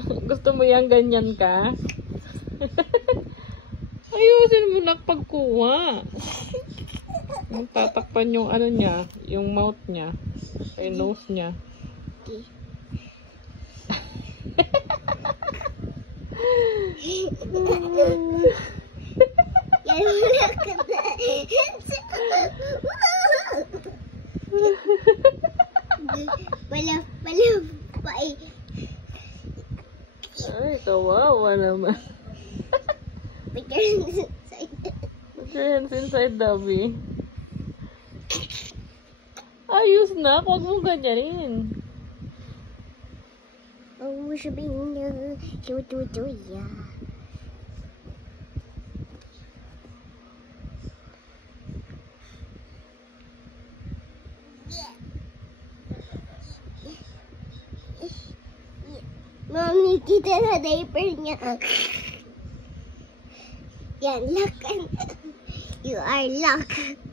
Gusto mo yan ganyan ka? Ayusin mo na pagkuha. Tatakpan yung ano niya, yung mouth niya, yung nose niya. Ay, kawawa naman. Put your hands inside. Put your hands inside, Dobby. Ayos na, huwag mong ganyanin. Oh, sabihin niya. Tutuya. Mami, kita na diaper niya. Yan, lock. You are locked.